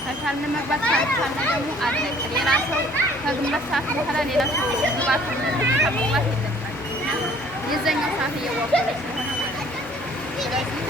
ከቻልን መግባት ካልቻልን ደግሞ አለ ሌላ ሰው ከግንቦት ሰዓት በኋላ ሌላ ሰው መግባት የለበትም። የዛኛው ሰዓት እየዋወለ ስለሆነ ማለት ነው። ስለዚህ